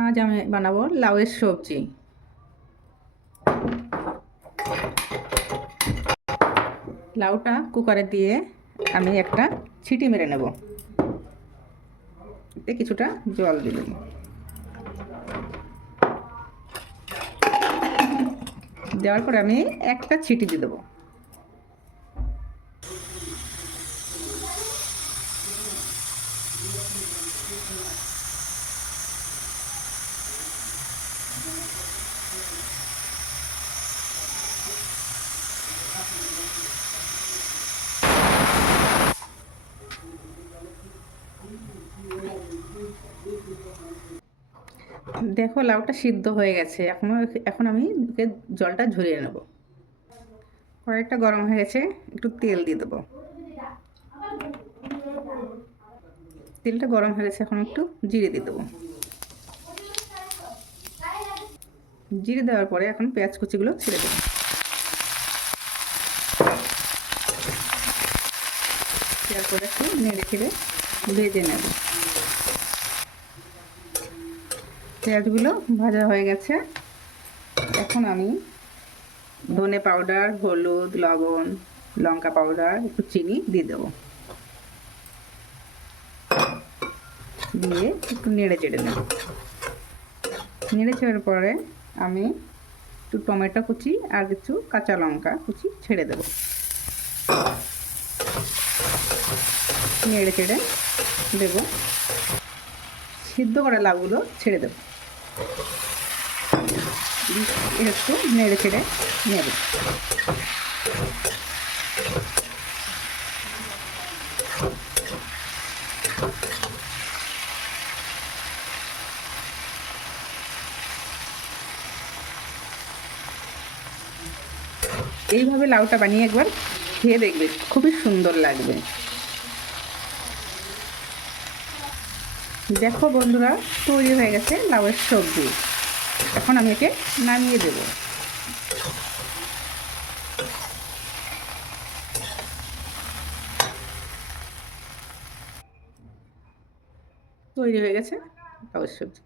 আজ আমি বানাবো লাউয়ের সবজি। লাউটা কুকারে দিয়ে আমি একটা সিটি মেরে নেব। এতে কিছুটা জল দিলাম। দেওয়ার পরে আমি একটা সিটি দিয়ে দেবো। দেখো লাউটা সিদ্ধ হয়ে গেছে। এখন আমি জলটা ঝরিয়ে নেব। কড়াইটা গরম হয়ে গেছে, একটু তেল দিয়ে দেবো। তেলটা গরম হয়ে গেছে, এখন একটু জিরে দিয়ে দেবো। জিরে দেওয়ার পরে এখন পেঁয়াজ কুচিগুলো ছেড়ে দেবো। দেওয়ার পরে একটু নেড়ে চেড়ে ভেজে নেব। পেঁয়াজগুলো ভাজা হয়ে গেছে। এখন আমি ধনে পাউডার, হলুদ, লবণ, লঙ্কা পাউডার, একটু চিনি দিয়ে দেবো। দিয়ে একটু নেড়ে চেড়ে নেব। নেড়ে চেড়ার পরে আমি একটু টমেটো কুচি আর কিছু কাঁচা লঙ্কা কুচি ছেড়ে দেব। নেড়ে চেড়ে দেব। সিদ্ধ করা লাউগুলো ছেড়ে দেব। একটু নেড়ে চেড়ে নেব। এইভাবে লাউটা বানিয়ে একবার খেয়ে দেখবে, খুবই সুন্দর লাগবে। দেখো বন্ধুরা, তৈরি হয়ে গেছে লাউয়ের সবজি। এখন আমি একে নামিয়ে দেব। তৈরি হয়ে গেছে লাউয়ের সবজি।